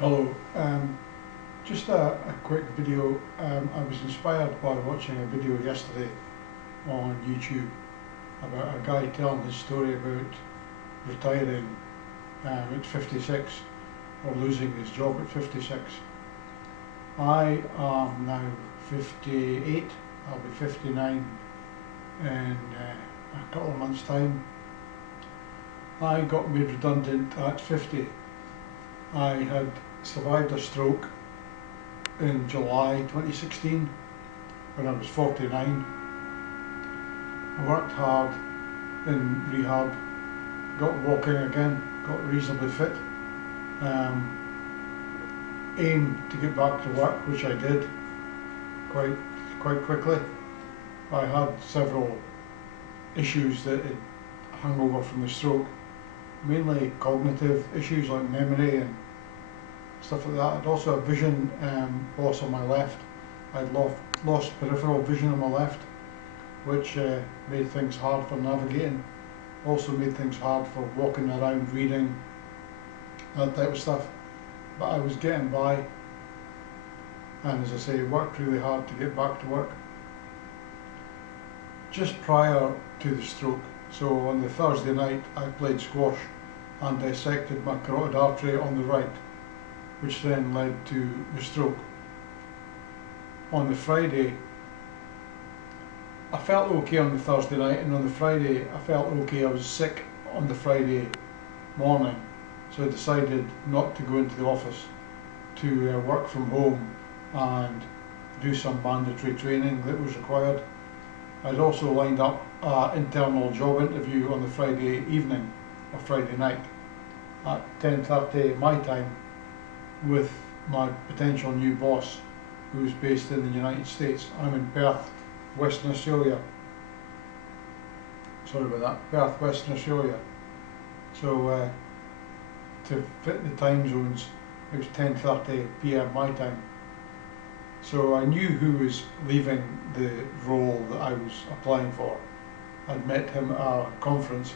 Hello, just a quick video. I was inspired by watching a video yesterday on YouTube about a guy telling his story about retiring at 56 or losing his job at 56. I am now 58, I'll be 59 in a couple of months' time. I got made redundant at 50. I had survived a stroke in July 2016 when I was 49. I worked hard in rehab, got walking again, got reasonably fit, aimed to get back to work, which I did quite quickly. I had several issues that had hung over from the stroke, mainly cognitive issues like memory and stuff like that. I'd also a vision loss on my left. I'd lost peripheral vision on my left, which made things hard for navigating. Also made things hard for walking around, reading, that type of stuff. But I was getting by, and as I say, worked really hard to get back to work. Just prior to the stroke, so on the Thursday night, I played squash and dissected my carotid artery on the right, which then led to the stroke. On the Friday, I felt okay on the Thursday night, and on the Friday I felt okay. I was sick on the Friday morning, so I decided not to go into the office, to work from home and do some mandatory training that was required. I'd also lined up an internal job interview on the Friday evening or Friday night at 10:30 my time with my potential new boss, who is based in the United States. I'm in Perth, Western Australia. Sorry about that, Perth, Western Australia. So to fit the time zones, it was 10:30 PM my time. So I knew who was leaving the role that I was applying for. I'd met him at a conference,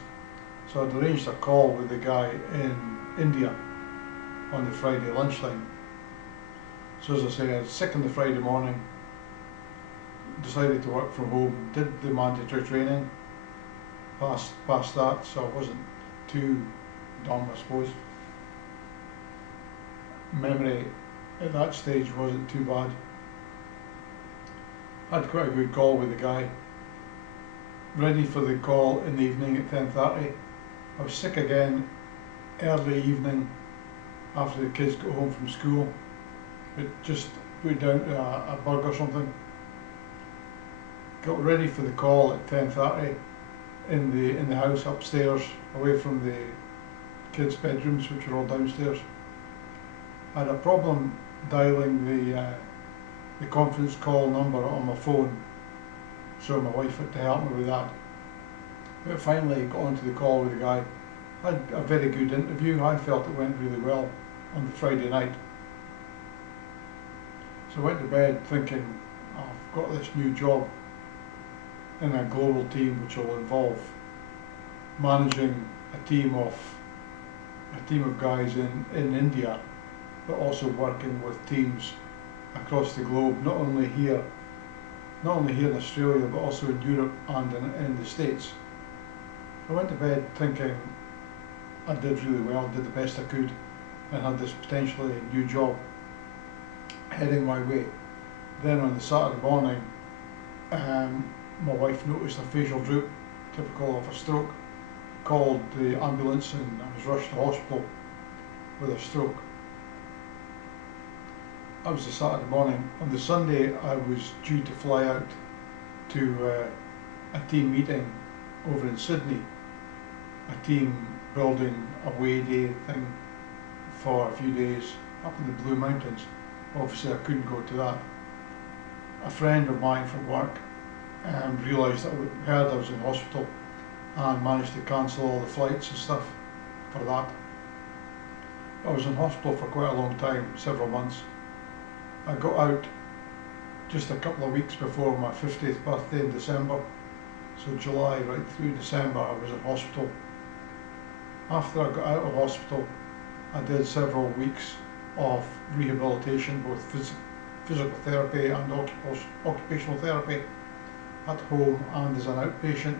so I'd arranged a call with the guy in India on the Friday lunchtime. So as I say, I was sick on the Friday morning, decided to work from home, did the mandatory training, passed that, so I wasn't too dumb, I suppose. Memory at that stage wasn't too bad. Had quite a good call with the guy. Ready for the call in the evening at 10:30. I was sick again early evening after the kids got home from school. It just went down to a bug or something. Got ready for the call at 10:30 in the house upstairs, away from the kids' bedrooms, which were all downstairs. I had a problem dialing the conference call number on my phone, so my wife had to help me with that. But finally got onto the call with the guy. Had a very good interview. I felt it went really well on the Friday night. So I went to bed thinking, oh, I've got this new job in a global team, which will involve managing a team of guys in India, but also working with teams across the globe, not only here in Australia, but also in Europe and in the States. I went to bed thinking I did really well, did the best I could, and had this potentially new job heading my way. Then on the Saturday morning, my wife noticed a facial droop, typical of a stroke, called the ambulance, and I was rushed to hospital with a stroke. That was the Saturday morning. On the Sunday, I was due to fly out to a team meeting over in Sydney, a team building away day thing for a few days up in the Blue Mountains. Obviously I couldn't go to that. A friend of mine from work realised that I heard I was in hospital and managed to cancel all the flights and stuff for that. I was in hospital for quite a long time, several months. I got out just a couple of weeks before my 50th birthday in December, so July right through December I was in hospital. After I got out of hospital, I did several weeks of rehabilitation, both physical therapy and occupational therapy at home and as an outpatient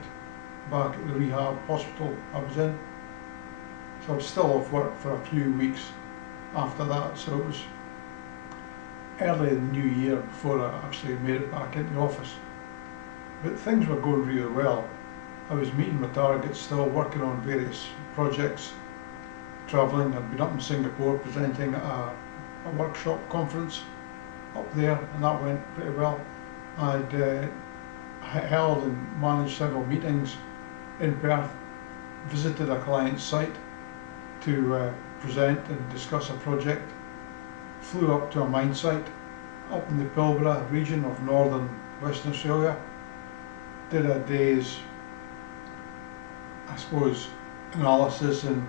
back at the rehab hospital I was in. So I was still off work for a few weeks after that, so it was early in the new year before I actually made it back into the office. But things were going really well. I was meeting my targets still, working on various projects, travelling. I'd been up in Singapore presenting at a workshop conference up there, and that went pretty well. I'd held and managed several meetings in Perth, visited a client's site to present and discuss a project, flew up to a mine site up in the Pilbara region of northern Western Australia, did a day's, I suppose, analysis and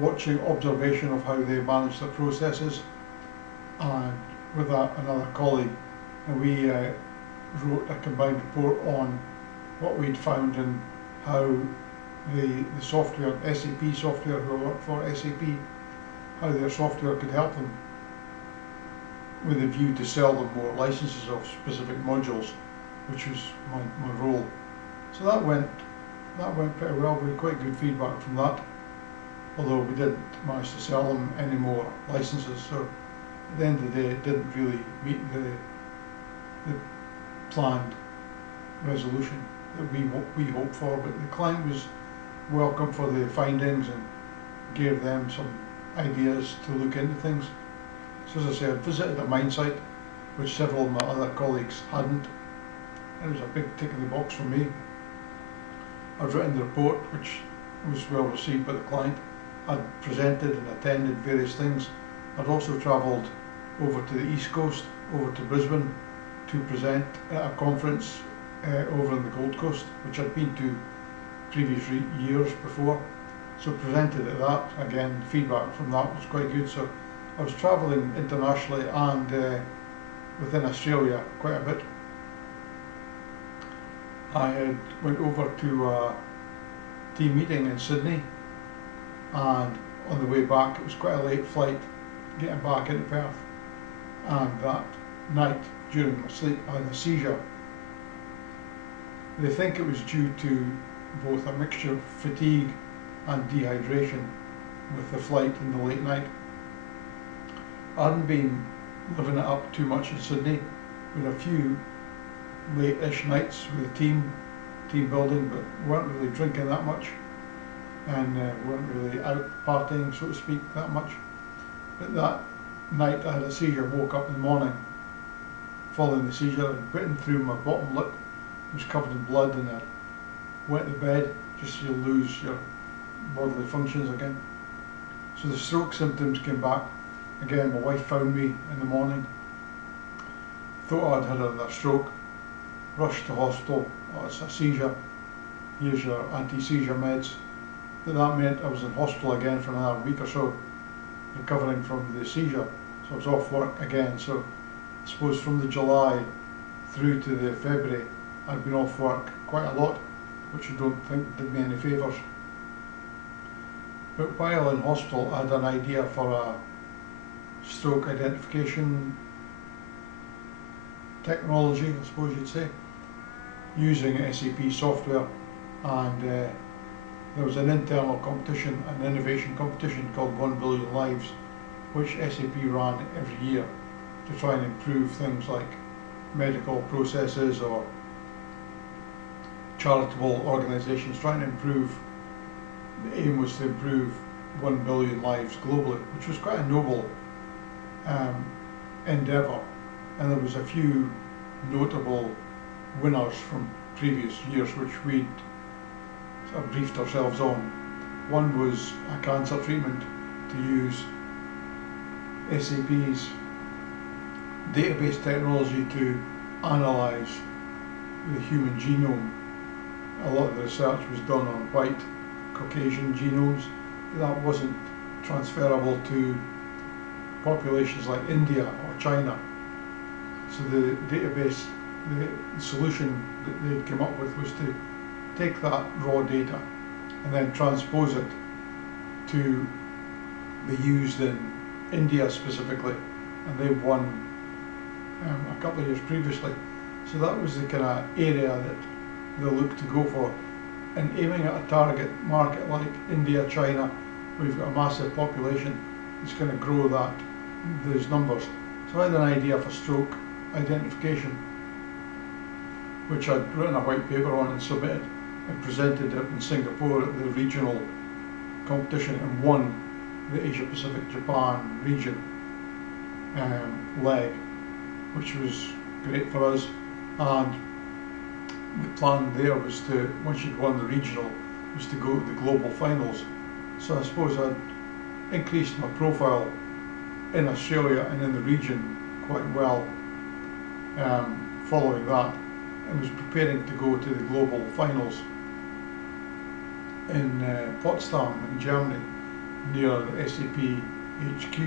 watching observation of how they manage their processes, and with that another colleague, and we wrote a combined report on what we'd found and how the software, SAP software, who work for SAP, how their software could help them, with a view to sell them more licenses of specific modules, which was my role. So that went pretty well. We had quite good feedback from that, although we didn't manage to sell them any more licenses. So at the end of the day, it didn't really meet the planned resolution that we hoped for. But the client was welcome for the findings and gave them some ideas to look into things. So as I said, I visited a mine site, which several of my other colleagues hadn't. It was a big tick in the box for me. I'd written the report, which was well received by the client. I'd presented and attended various things. I'd also travelled over to the East Coast, over to Brisbane, to present at a conference over on the Gold Coast, which I'd been to previous years before. So presented at that, again, feedback from that was quite good. So I was travelling internationally and within Australia quite a bit. I had went over to a team meeting in Sydney, and on the way back it was quite a late flight getting back into Perth, and that night during my sleep I had a seizure. They think it was due to both a mixture of fatigue and dehydration with the flight in the late night. I hadn't been living it up too much in Sydney, with a few late-ish nights with the team building, but weren't really drinking that much, and weren't really out partying, so to speak, that much. But that night I had a seizure, woke up in the morning following the seizure, and bitten through my bottom lip, was covered in blood, and I went to bed, just so you lose your bodily functions again. So the stroke symptoms came back again. My wife found me in the morning, thought I'd had another stroke, rushed to hospital. Oh, it's a seizure, here's your anti-seizure meds. But that meant I was in hospital again for another week or so, recovering from the seizure. So I was off work again. So I suppose from the July through to the February, I'd been off work quite a lot, which I don't think did me any favours. But while in hospital, I had an idea for a stroke identification technology, I suppose you'd say, using SAP software, and there was an internal competition, an innovation competition called 1 Billion Lives, which SAP ran every year to try and improve things like medical processes or charitable organisations trying to improve. The aim was to improve 1 billion lives globally, which was quite a noble endeavour, and there was a few notable winners from previous years which we'd sort of briefed ourselves on. One was a cancer treatment to use SAP's database technology to analyse the human genome. A lot of the research was done on white Caucasian genomes. That wasn't transferable to populations like India or China. So the database, the solution that they'd come up with was to take that raw data and then transpose it to be used in India specifically, and they won a couple of years previously. So that was the kind of area that they looked to go for, and aiming at a target market like India, China, where you've got a massive population, it's going to grow those numbers. So I had an idea for stroke identification, which I'd written a white paper on and submitted and presented it in Singapore at the regional competition, and won the Asia Pacific Japan region leg, which was great for us. And the plan there was to, once you'd won the regional, was to go to the global finals. So I suppose I'd increased my profile in Australia and in the region quite well following that, and was preparing to go to the global finals in Potsdam in Germany, near SAP HQ.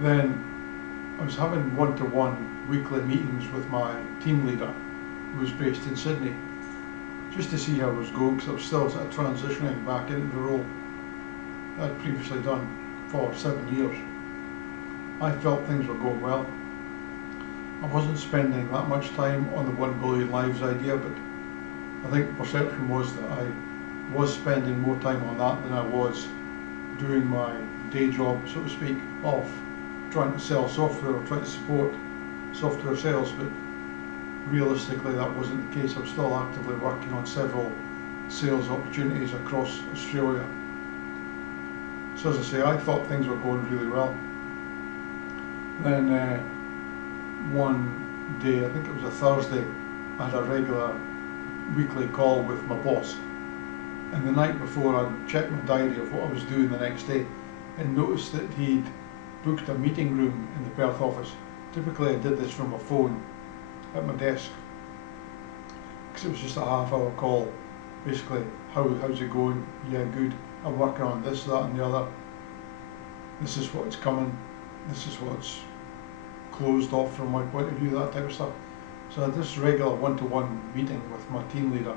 Then I was having one-to-one weekly meetings with my team leader, who was based in Sydney, just to see how it was going, because I was still sort of transitioning back into the role I'd previously done for 7 years. I felt things were going well. I wasn't spending that much time on the 1 billion lives idea, but I think the perception was that I was spending more time on that than I was doing my day job, so to speak, of trying to sell software or trying to support software sales. But realistically that wasn't the case. I was still actively working on several sales opportunities across Australia. So as I say, I thought things were going really well. Then one day, I think it was a Thursday, I had a regular weekly call with my boss, and the night before I checked my diary of what I was doing the next day and noticed that he'd booked a meeting room in the Perth office. Typically I did this from a phone at my desk, because it was just a half-hour call, basically, how's it going? Yeah, good. I'm working on this, that and the other. This is what's coming. This is what's closed off from my point of view, that type of stuff. So I had this regular one-to-one meeting with my team leader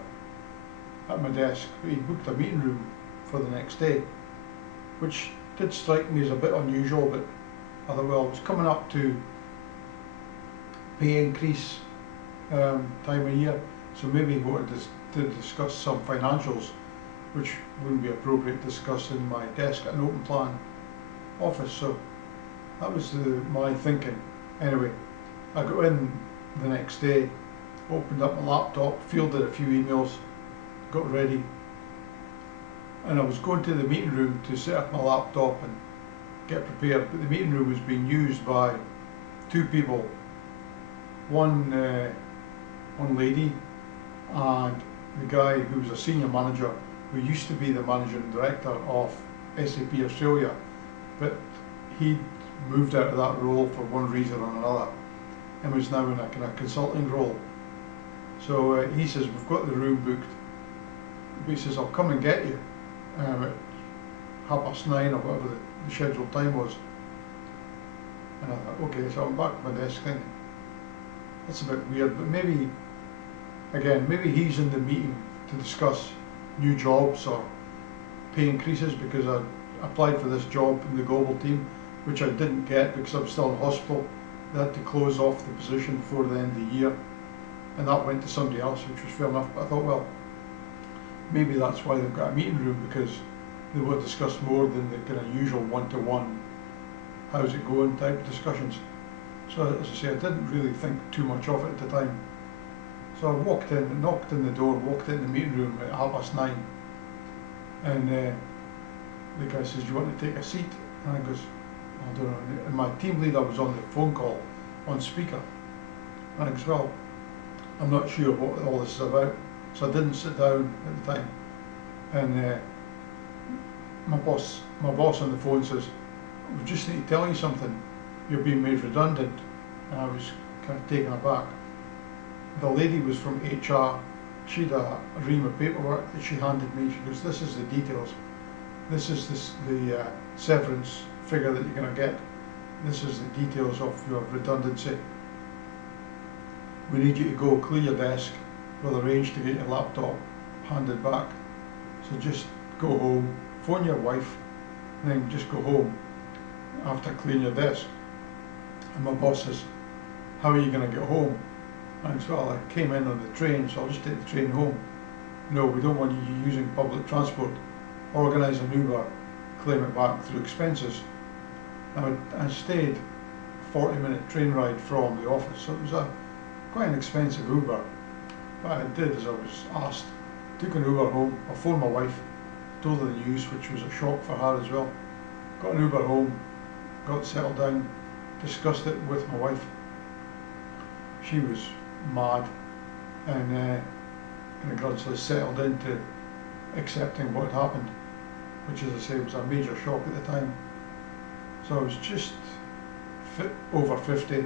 at my desk. He booked a meeting room for the next day, which did strike me as a bit unusual, but I thought, well, it was coming up to pay increase time of year, so maybe he wanted to discuss some financials, which wouldn't be appropriate to discuss in my desk at an open plan office. So that was my thinking. Anyway, I got in the next day, opened up my laptop, fielded a few emails, got ready, and I was going to the meeting room to set up my laptop and get prepared, but the meeting room was being used by two people, one lady and the guy who was a senior manager, who used to be the managing director of SAP Australia, but he moved out of that role for one reason or another and was now in a kind of consulting role. So he says, we've got the room booked, but he says, I'll come and get you at 9:30 or whatever the scheduled time was. And I thought, okay, so I'm back at my desk thinking, that's a bit weird, but maybe he's in the meeting to discuss new jobs or pay increases, because I applied for this job in the global team, which I didn't get because I was still in hospital. They had to close off the position before the end of the year, and that went to somebody else, which was fair enough. But I thought, well, maybe that's why they've got a meeting room, because they will discuss more than the kind of usual one-to-one, how's it going type discussions. So as I say, I didn't really think too much of it at the time. So I walked in, knocked on the door, walked in the meeting room at 9:30, and the guy says, do you want to take a seat? And I goes, I don't know. And my team leader was on the phone call, on speaker. And I goes, well, I'm not sure what all this is about. So I didn't sit down at the time. And my boss on the phone says, we just need to tell you something. You're being made redundant. And I was kind of taken aback. The lady was from HR. She'd a ream of paperwork that she handed me. She goes, this is the details. This is the severance figure that you're going to get. This is the details of your redundancy. We need you to go clear your desk. We'll arrange to get your laptop handed back. So just go home, phone your wife and then just go home after clearing your desk. And my boss says, how are you going to get home? And I said, well, I came in on the train, so I'll just take the train home. No, we don't want you using public transport. Organise an Uber, claim it back through expenses. Now, I stayed a 40-minute train ride from the office, so it was quite an expensive Uber. But I did as I was asked. Took an Uber home, I phoned my wife, told her the news, which was a shock for her as well. Got an Uber home, got settled down, discussed it with my wife. She was mad and gradually settled into accepting what had happened, which, as I say, was a major shock at the time. So I was just over 50,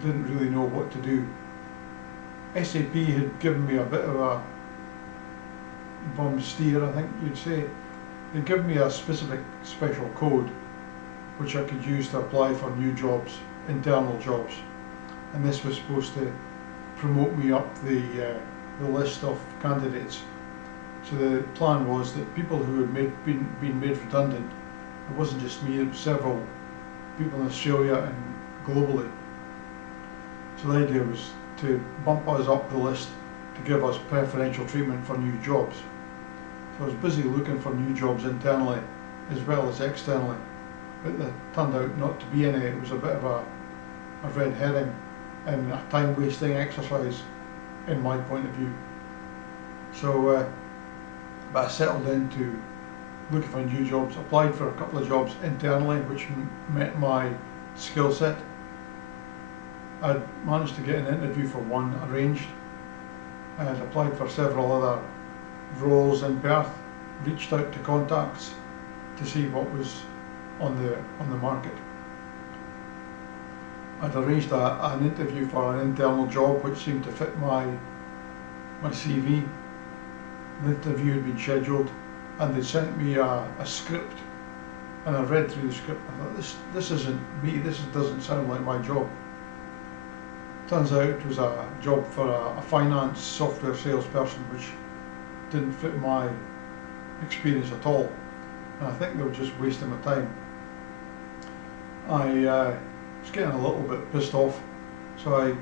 didn't really know what to do. SAP had given me a bit of a bum steer, I think you'd say. They'd given me a specific special code which I could use to apply for new jobs, internal jobs, and this was supposed to promote me up the list of candidates. So the plan was that people who had been made redundant, it wasn't just me, it was several people in Australia and globally. So the idea was to bump us up the list to give us preferential treatment for new jobs. So I was busy looking for new jobs internally as well as externally, but there turned out not to be any. It was a bit of a red herring and a time wasting exercise in my point of view. So but I settled into looking for new jobs, applied for a couple of jobs internally which met my skill set. I'd managed to get an interview for one arranged. I'd applied for several other roles in Perth, reached out to contacts to see what was on the market. I'd arranged an interview for an internal job which seemed to fit my CV. The interview had been scheduled and they sent me a script, and I read through the script and I thought, this isn't me, this doesn't sound like my job. Turns out it was a job for a finance software salesperson which didn't fit my experience at all, and I think they were just wasting my time. I was getting a little bit pissed off, so I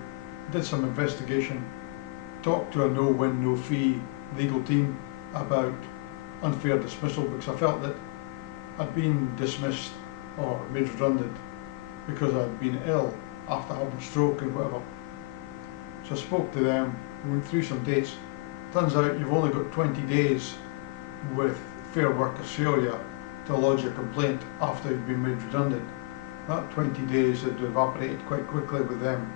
did some investigation, talked to a no-win, no-fee legal team about unfair dismissal, because I felt that I'd been dismissed or made redundant because I'd been ill after having a stroke and whatever. So I spoke to them, went through some dates. Turns out you've only got 20 days with Fair Work Australia to lodge a complaint after you've been made redundant. That 20 days had evaporated quite quickly with them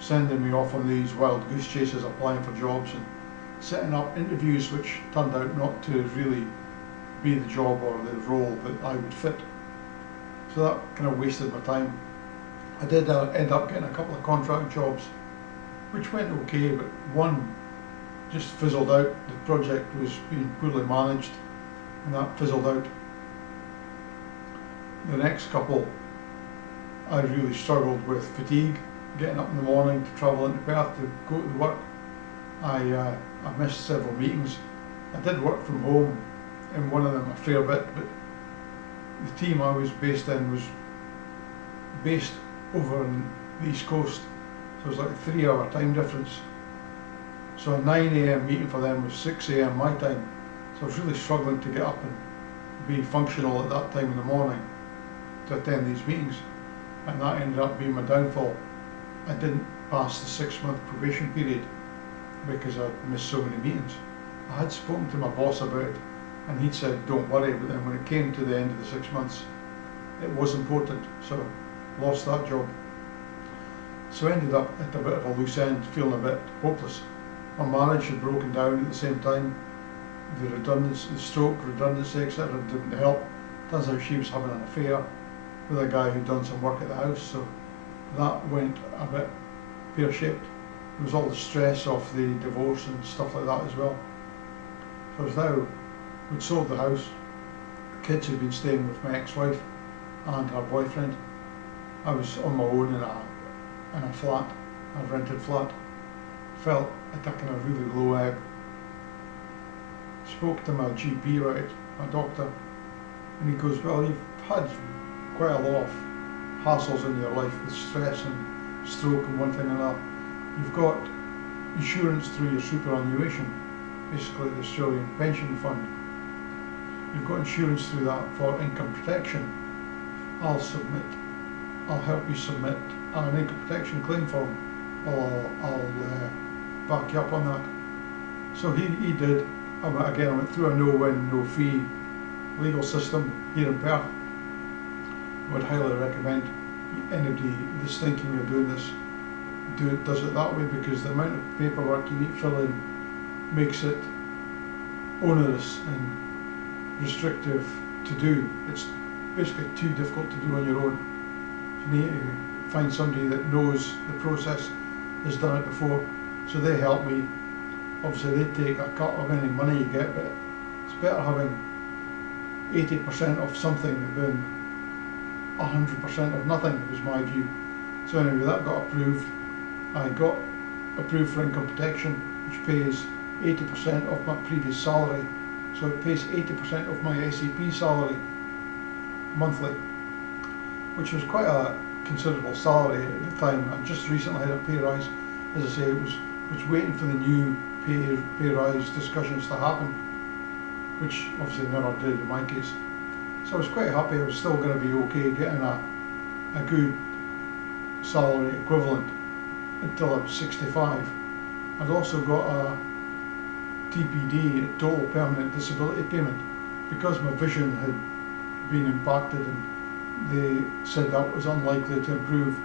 sending me off on these wild goose chases, applying for jobs and setting up interviews which turned out not to really be the job or the role that I would fit. So that kind of wasted my time. I did end up getting a couple of contract jobs which went okay, but one just fizzled out. The project was being poorly managed and that fizzled out. The next couple, I really struggled with fatigue, getting up in the morning to travel into Perth to go to work. I missed several meetings. I did work from home in one of them a fair bit, but the team I was based in was based over on the East Coast, so it was like a 3-hour time difference. So a 9 AM meeting for them was 6 AM my time, so I was really struggling to get up and be functional at that time in the morning to attend these meetings, and that ended up being my downfall. I didn't pass the 6-month probation period because I'd missed so many meetings. I had spoken to my boss about it and he'd said don't worry, but then when it came to the end of the 6 months it was important, so I lost that job. So I ended up at a bit of a loose end, feeling a bit hopeless. My marriage had broken down at the same time. The redundancy, the stroke, redundancy, etc. didn't help. Turns out she was having an affair with a guy who'd done some work at the house, so that went a bit pear-shaped. There was all the stress of the divorce and stuff like that as well. So I was now, we'd sold the house, the kids had been staying with my ex-wife and her boyfriend. I was on my own in a flat, a rented flat. Felt at a kind of really low ebb. spoke to my GP about it, my doctor, and he goes, well, you've had quite a lot of hassles in your life with stress and stroke and one thing and another. You've got insurance through your superannuation, basically the Australian pension fund. You've got insurance through that for income protection. I'll help you submit an income protection claim form. I'll back you up on that. So he did. I went through a no-win, no-fee legal system here in Perth. I would highly recommend anybody that's thinking of doing this does it that way, because the amount of paperwork you need to fill in makes it onerous and restrictive to do. It's basically too difficult to do on your own. You need to find somebody that knows the process, has done it before. So they help me. Obviously they take a cut of any money you get, but it's better having 80% of something than 100% of nothing, was my view. So anyway, that got approved. I got approved for income protection, which pays 80% of my previous salary. So it pays 80% of my SAP salary monthly, which was quite a considerable salary at the time. I just recently had a pay rise. As I say, was waiting for the new pay rise discussions to happen, which obviously never did in my case. So I was quite happy I was still going to be okay getting a good salary equivalent until I was 65. I'd also got a TPD, a total permanent disability payment, because my vision had been impacted, and they said that was unlikely to improve,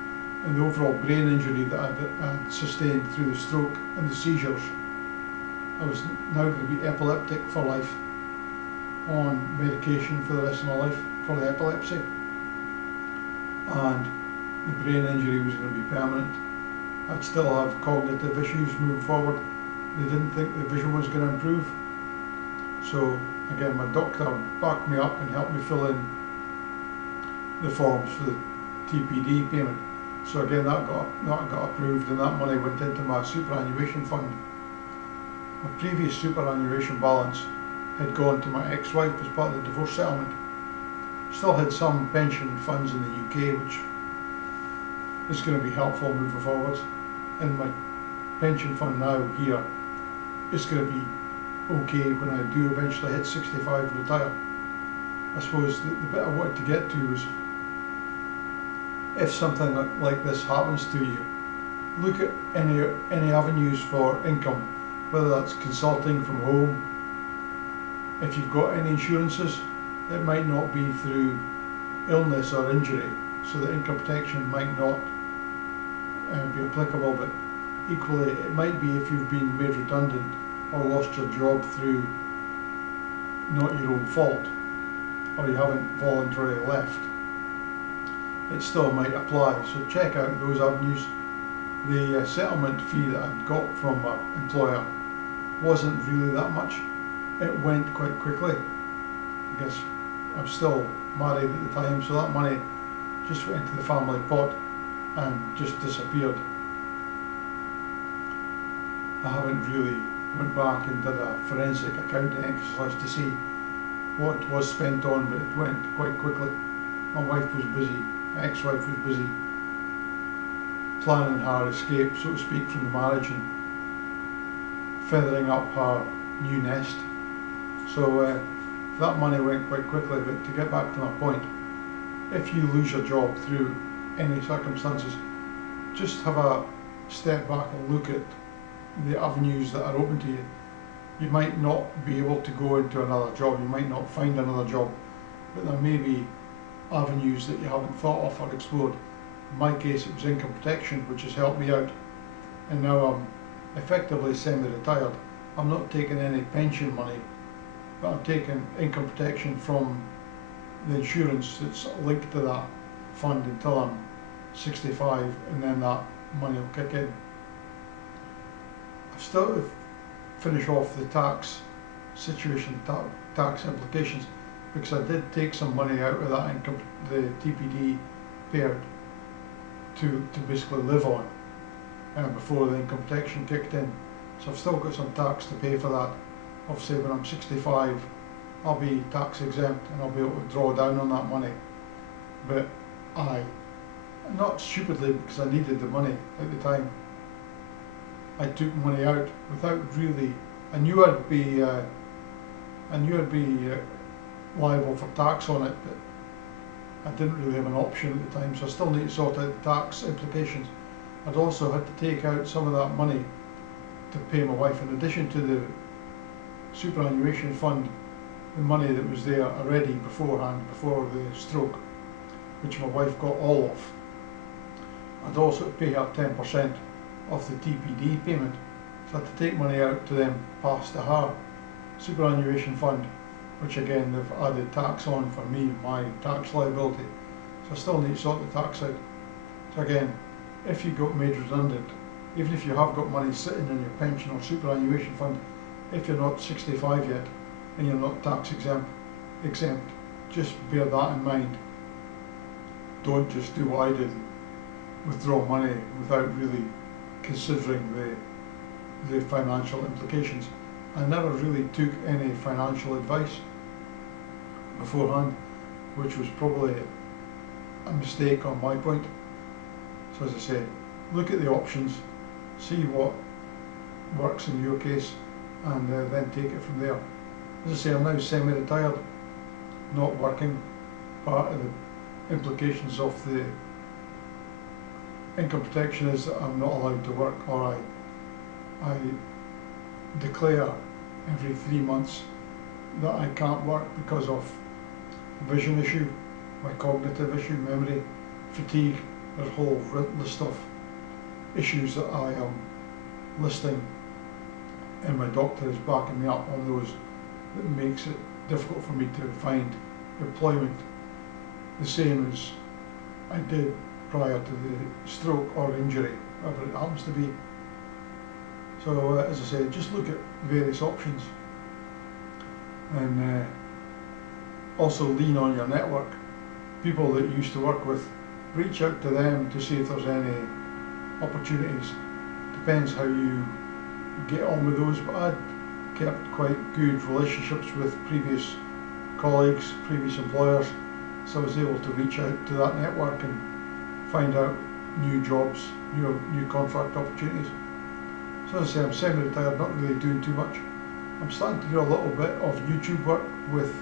and the overall brain injury that I'd sustained through the stroke and the seizures, I was now going to be epileptic for life, on medication for the rest of my life for the epilepsy, and the brain injury was going to be permanent. I'd still have cognitive issues moving forward. They didn't think the vision was going to improve. So again, my doctor backed me up and helped me fill in the forms for the TPD payment. So again, that got approved, and that money went into my superannuation fund. My previous superannuation balance had gone to my ex-wife as part of the divorce settlement. Still had some pension funds in the UK, which is going to be helpful moving forwards. And my pension fund now here is going to be okay when I do eventually hit 65 and retire. I suppose the bit I wanted to get to was, if something like this happens to you, look at any avenues for income, whether that's consulting from home. If you've got any insurances, it might not be through illness or injury, so the income protection might not be applicable, but equally it might be if you've been made redundant or lost your job through not your own fault, or you haven't voluntarily left, it still might apply. So check out those avenues. The settlement fee that I got from my employer wasn't really that much. It went quite quickly. I guess I'm still married at the time, so that money just went into the family pot and just disappeared. I haven't really went back and did a forensic accounting exercise to see what was spent on, but it went quite quickly. My wife was busy, my ex-wife was busy planning her escape, so to speak, from the marriage and feathering up her new nest. So that money went quite quickly. But to get back to my point, if you lose your job through any circumstances, just have a step back and look at the avenues that are open to you. You might not be able to go into another job, you might not find another job, but there may be avenues that you haven't thought of or explored. In my case, it was income protection, which has helped me out, and now I'm effectively semi-retired. I'm not taking any pension money, but I'm taking income protection from the insurance that's linked to that fund until I'm 65, and then that money will kick in. I've still to finish off the tax situation, tax implications, because I did take some money out of that income, the TPD payout, to basically live on before the income protection kicked in. So I've still got some tax to pay for that. of, say, when I'm 65, I'll be tax exempt and I'll be able to draw down on that money. But not stupidly, because I needed the money at the time, I took money out without really, I knew I'd be liable for tax on it, but I didn't really have an option at the time, so I still need to sort out the tax implications. I'd also had to take out some of that money to pay my wife, in addition to the superannuation fund, the money that was there already beforehand, before the stroke, which my wife got all of. I'd also pay her 10% of the TPD payment, so I had to take money out to them pass to her superannuation fund, which again they've added tax on for me, my tax liability. So I still need to sort the tax out. So again, if you got made redundant, even if you have got money sitting in your pension or superannuation fund, if you're not 65 yet and you're not tax exempt, just bear that in mind. Don't just do what I did, withdraw money without really considering the financial implications. I never really took any financial advice beforehand, which was probably a mistake on my point. So as I say, look at the options, see what works in your case, and then take it from there. As I say, I'm now semi-retired, not working. Part of the implications of the income protection is that I'm not allowed to work, or I declare every 3 months that I can't work because of vision issue, my cognitive issue, memory, fatigue. There's a whole list of issues that I am listing, and my doctor is backing me up on those, that makes it difficult for me to find employment the same as I did prior to the stroke or injury, whatever it happens to be. So as I say, just look at various options, and also lean on your network. People that you used to work with, reach out to them to see if there's any opportunities. Depends how you get on with those, but I'd kept quite good relationships with previous colleagues, previous employers, so I was able to reach out to that network and find out new jobs, new contract opportunities. So as I say, I'm semi-retired, not really doing too much. I'm starting to do a little bit of YouTube work with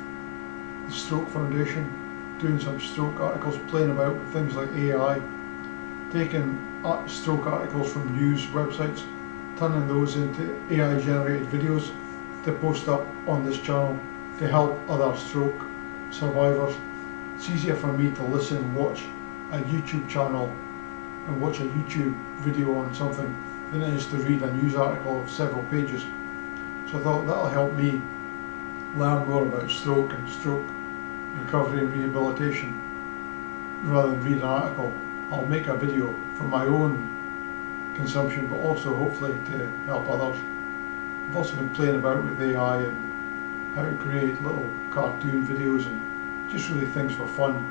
the Stroke Foundation, doing some stroke articles, playing about with things like AI, taking stroke articles from news websites, turning those into AI generated videos to post up on this channel to help other stroke survivors. It's easier for me to listen and watch a YouTube channel and watch a YouTube video on something than it is to read a news article of several pages. So I thought that'll help me learn more about stroke and stroke recovery and rehabilitation. Rather than read an article, I'll make a video for my own consumption, but also hopefully to help others. I've also been playing about with AI and how to create little cartoon videos and just really things for fun,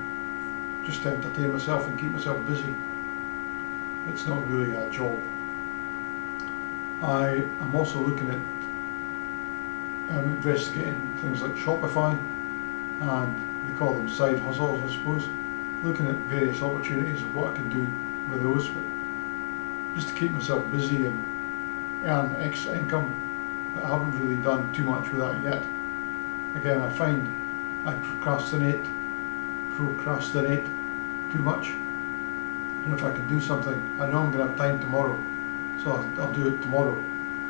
just to entertain myself and keep myself busy. It's not really a job. I am also looking at investigating things like Shopify, and they call them side hustles, I suppose. Looking at various opportunities of what I can do with those, but just to keep myself busy and earn extra income. But I haven't really done too much with that yet. Again, I find I procrastinate too much, and if I can do something, I know I'm going to have time tomorrow, so I'll do it tomorrow.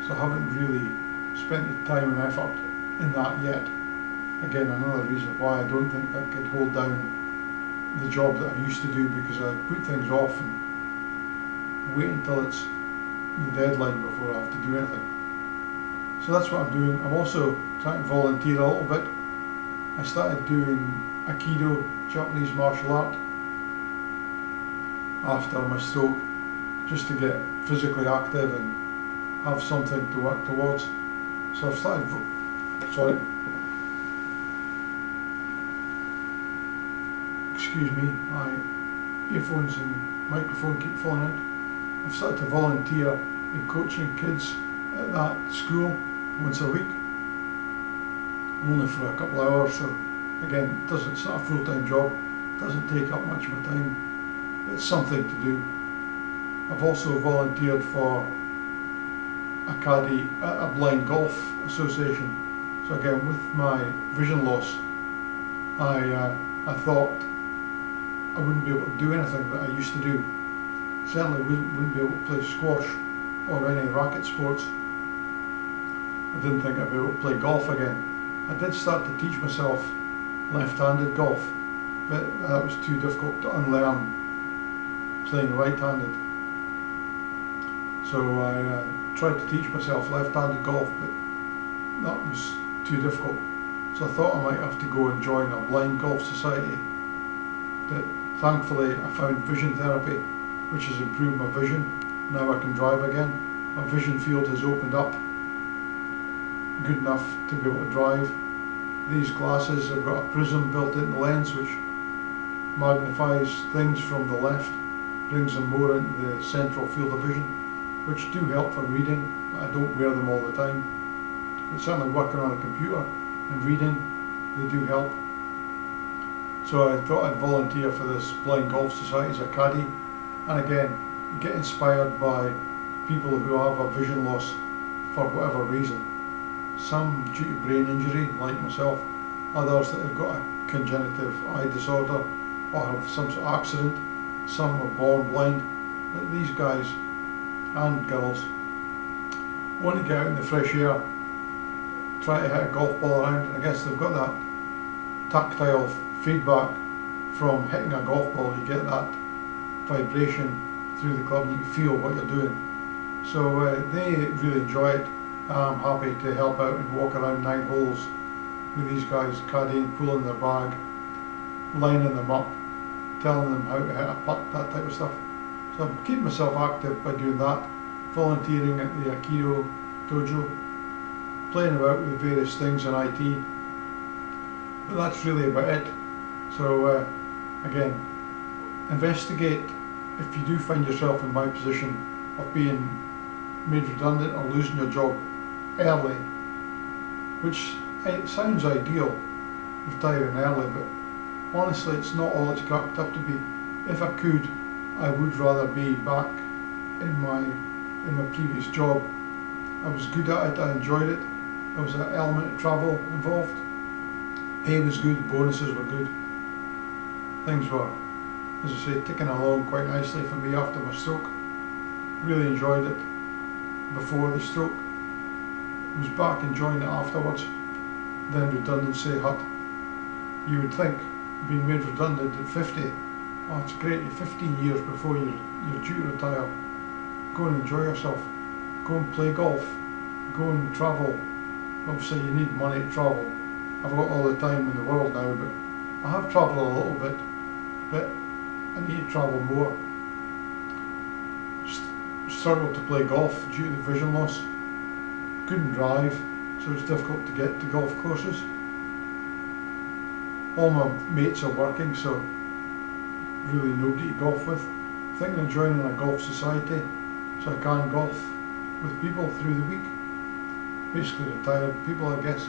So I haven't really spent the time and effort in that yet. Again, another reason why I don't think I could hold down the job that I used to do, because I put things off and wait until it's the deadline before I have to do anything. So that's what I'm doing. I'm also trying to volunteer a little bit. I started doing Aikido, Japanese martial art, after my stroke, just to get physically active and have something to work towards. So I've started, excuse me, my earphones and microphone keep falling out. I've started to volunteer in coaching kids at that school once a week. only for a couple of hours, so again, it's not a full-time job, doesn't take up much of my time, it's something to do. I've also volunteered for a caddy at a blind golf association. So again, with my vision loss, I thought I wouldn't be able to do anything that I used to do. Certainly wouldn't be able to play squash or any racket sports. I didn't think I'd be able to play golf again. I did start to teach myself left-handed golf, but that was too difficult to unlearn playing right-handed. So I tried to teach myself left-handed golf, but that was too difficult. So I thought I might have to go and join a blind golf society. That thankfully I found vision therapy, which has improved my vision. Now I can drive again. My vision field has opened up good enough to be able to drive. These glasses have got a prism built into the lens which magnifies things from the left, brings them more into the central field of vision, which do help for reading. I don't wear them all the time, but certainly working on a computer and reading, they do help. So I thought I'd volunteer for this blind golf society as a caddy, and again, you get inspired by people who have a vision loss for whatever reason. Some due to brain injury, like myself, others that have got a congenitive eye disorder or have some sort of accident, some are born blind. But these guys and girls want to get out in the fresh air, try to hit a golf ball around, and I guess they've got that tactile feedback from hitting a golf ball. You get that vibration through the club and you feel what you're doing. So they really enjoy it. I'm happy to help out and walk around 9 holes with these guys, caddying, pulling their bag, lining them up, telling them how to hit a putt, that type of stuff. So I'm keeping myself active by doing that, volunteering at the Aikido dojo, playing about with various things in IT, but that's really about it. So again, investigate if you do find yourself in my position of being made redundant or losing your job early, which it sounds ideal, retiring early, but honestly it's not all it's cracked up to be. If I could, I would rather be back in my previous job. I was good at it, I enjoyed it, there was an element of travel involved, pay was good, bonuses were good, things were, as I say, ticking along quite nicely for me after my stroke. Really enjoyed it before the stroke, was back enjoying it afterwards. Then redundancy hit. You would think being made redundant at 50, oh it's great, you're 15 years before you're due to retire. Go and enjoy yourself, go and play golf, go and travel. Obviously you need money to travel. I've got all the time in the world now, but I have travelled a little bit, but I need to travel more. Struggled to play golf due to the vision loss. Couldn't drive, so it's difficult to get to golf courses. All my mates are working, so really nobody to golf with. Thinking of joining a golf society so I can golf with people through the week. Basically retired people, I guess.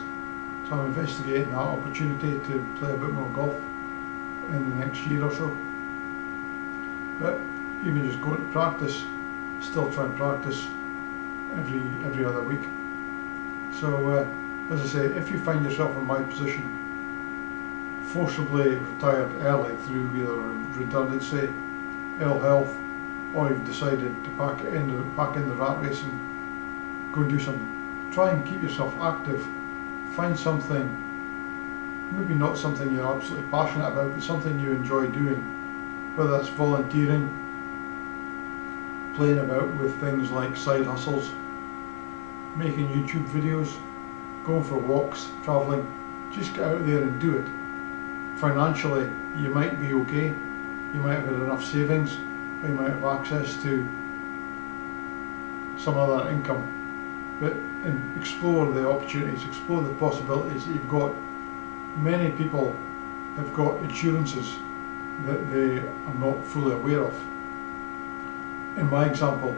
So I'm investigating that opportunity to play a bit more golf in the next year or so. But even just going to practice, still try and practice every other week. So as I say, if you find yourself in my position, forcibly retired early through either redundancy, ill health, or you've decided to pack in the rat race and go and do something, try and keep yourself active. Find something, maybe not something you're absolutely passionate about, but something you enjoy doing, whether that's volunteering, playing about with things like side hustles, making YouTube videos, going for walks, travelling. Just get out there and do it. Financially, you might be okay, you might have enough savings, or you might have access to some other income, but explore the opportunities, explore the possibilities that you've got. Many people have got insurances that they are not fully aware of. In my example,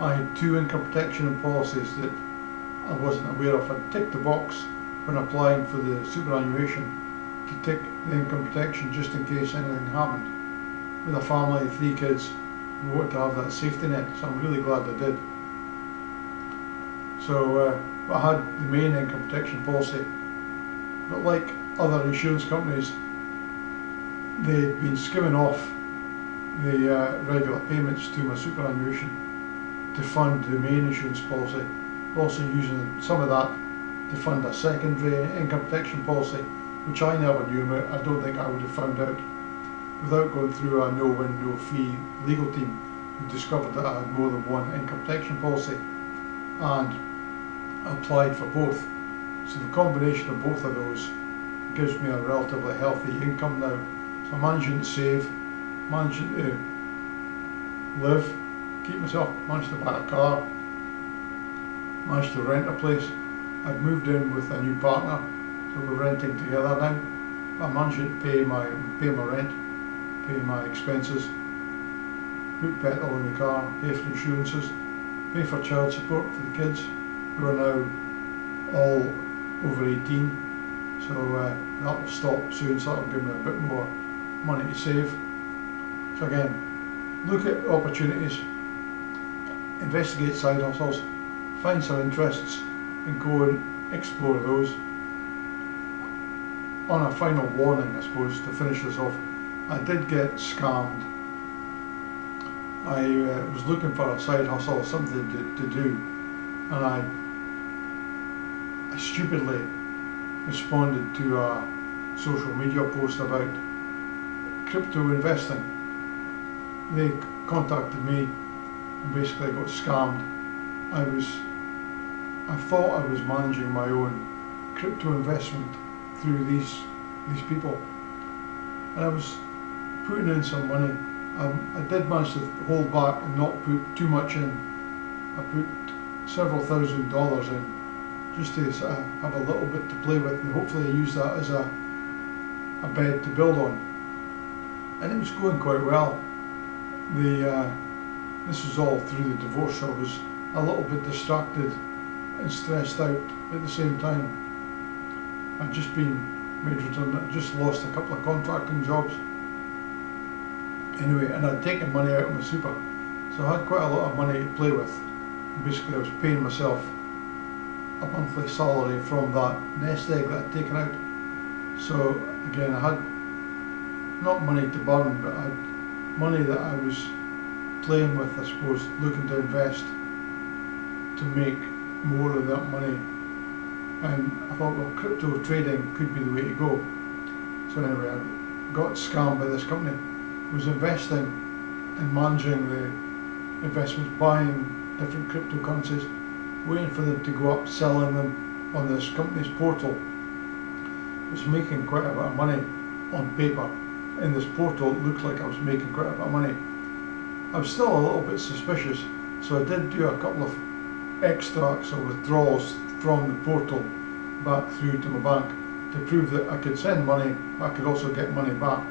I had 2 income protection policies that I wasn't aware of. I'd ticked the box when applying for the superannuation to tick the income protection just in case anything happened. With a family of 3 kids, we wanted to have that safety net, so I'm really glad I did. So I had the main income protection policy, but like other insurance companies, they'd been skimming off the regular payments to my superannuation to fund the main insurance policy, also using some of that to fund a secondary income protection policy, which I never knew about. I don't think I would have found out without going through a no-win, no-fee legal team who discovered that I had more than one income protection policy and applied for both. So the combination of both of those gives me a relatively healthy income now. So I'm managing to save, managing to live, keep myself, managed to buy a car, managed to rent a place. I've moved in with a new partner, so we're renting together now. I'm managing to pay my rent, pay my expenses, put petrol in the car, pay for insurances, pay for child support for the kids who are now all over 18. So that will stop soon, so that'll give me a bit more money to save. So again, look at opportunities, investigate side hustles, find some interests and go and explore those. On a final warning, I suppose, to finish this off, I did get scammed. I was looking for a side hustle, something to do, and I stupidly responded to a social media post about crypto investing. They contacted me and basically got scammed. I thought I was managing my own crypto investment through these people, and I was putting in some money. I did manage to hold back and not put too much in. I put several $1,000s in just to have a little bit to play with, and hopefully use that as a bed to build on. And it was going quite well. This was all through the divorce, so I was a little bit distracted and stressed out at the same time. I'd just been made redundant, I just lost a couple of contracting jobs. Anyway, and I'd taken money out of my super, so I had quite a lot of money to play with. And basically I was paying myself a monthly salary from that nest egg that I'd taken out. So again, I had not money to burn, but I had money that I was playing with, I suppose, looking to invest to make more of that money. And I thought, well, crypto trading could be the way to go. So anyway, I got scammed by this company. I was investing and managing the investments, buying different cryptocurrencies, waiting for them to go up, selling them on this company's portal. I was making quite a bit of money on paper. In this portal, it looked like I was making quite a bit of money. I was still a little bit suspicious, so I did do a couple of extracts or withdrawals from the portal back through to my bank to prove that I could send money, but I could also get money back.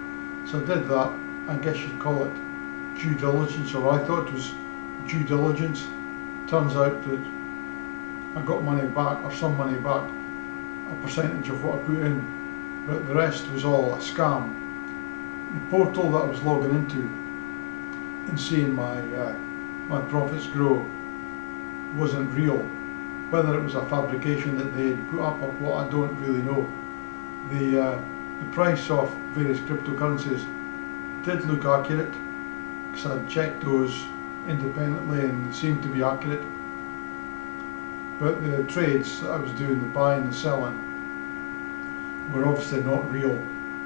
So I did that. I guess you'd call it due diligence, or I thought it was due diligence. Turns out that I got money back, or some money back, a percentage of what I put in, but the rest was all a scam. The portal that I was logging into and seeing my profits grow wasn't real. Whether it was a fabrication that they had put up or what, I don't really know. The price of various cryptocurrencies did look accurate, because I'd checked those independently and they seemed to be accurate. But the trades that I was doing, the buying and selling, were obviously not real.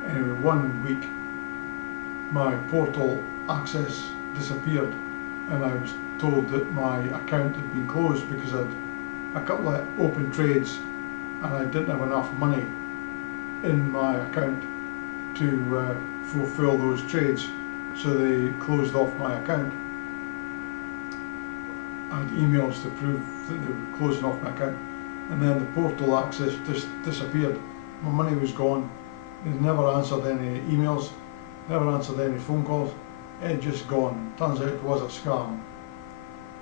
Anyway, 1 week my portal access disappeared and I was told that my account had been closed because I'd a couple of open trades and I didn't have enough money in my account to fulfill those trades, so they closed off my account. I had emails to prove that they were closing off my account, and then the portal access just disappeared. My money was gone. They never answered any emails, never answered any phone calls. It had just gone. Turns out it was a scam.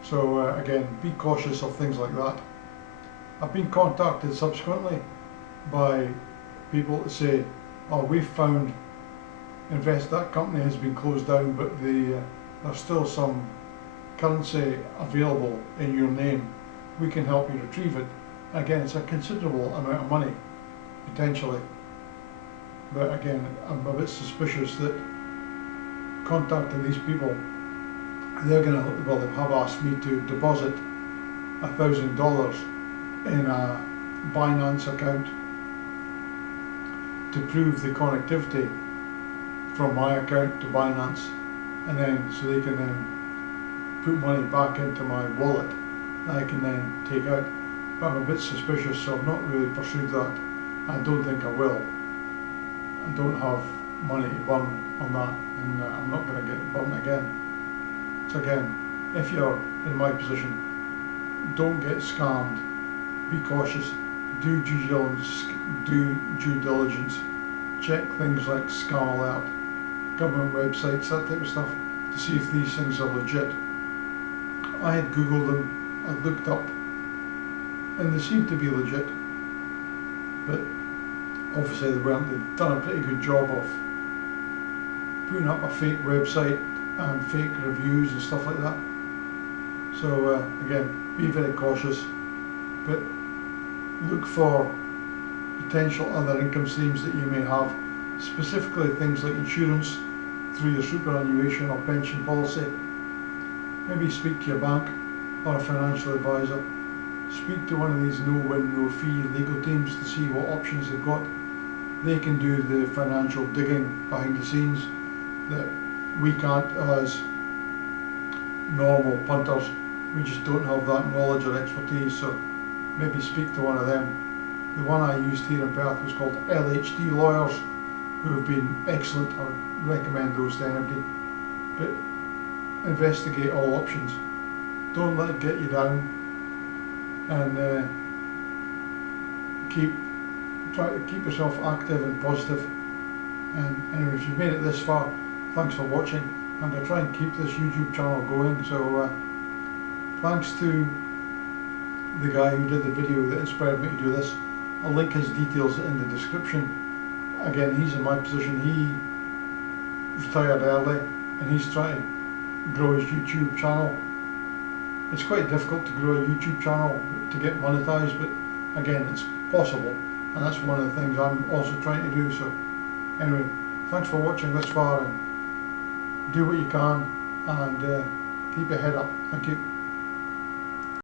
So again, be cautious of things like that. I've been contacted subsequently by people to say, oh, we've found that company has been closed down, but there's still some currency available in your name, we can help you retrieve it. Again, it's a considerable amount of money, potentially, but again, I'm a bit suspicious that contacting these people, they're going to, well, they have asked me to deposit $1,000 in a Binance account to prove the connectivity from my account to Binance, and then so they can then put money back into my wallet that I can then take out. But I'm a bit suspicious, so I've not really pursued that. I don't think I will. I don't have money to burn on that, and I'm not going to get burned again. So again, if you're in my position, don't get scammed. Be cautious. Do due diligence. Check things like Scam Alert, government websites, that type of stuff, to see if these things are legit. I had Googled them, I looked up, and they seemed to be legit, but obviously they weren't. They'd done a pretty good job of putting up a fake website and fake reviews and stuff like that. So again, be very cautious, but look for potential other income streams that you may have, specifically things like insurance through your superannuation or pension policy. Maybe speak to your bank or a financial advisor. Speak to one of these no-win, no-fee legal teams to see what options they've got. They can do the financial digging behind the scenes that we can't as normal punters. We just don't have that knowledge or expertise, so maybe speak to one of them. The one I used here in Perth was called LHD Lawyers, who have been excellent. I would recommend those to anybody. But investigate all options. Don't let it get you down, and try to keep yourself active and positive. And anyway, if you've made it this far, thanks for watching. I'm going to try and keep this YouTube channel going, so thanks to the guy who did the video that inspired me to do this. I'll link his details in the description. Again, he's in my position. He retired early and he's trying to grow his YouTube channel. It's quite difficult to grow a YouTube channel to get monetized, but again, it's possible, and that's one of the things I'm also trying to do. So anyway, thanks for watching this far, and do what you can, and keep your head up. Thank you.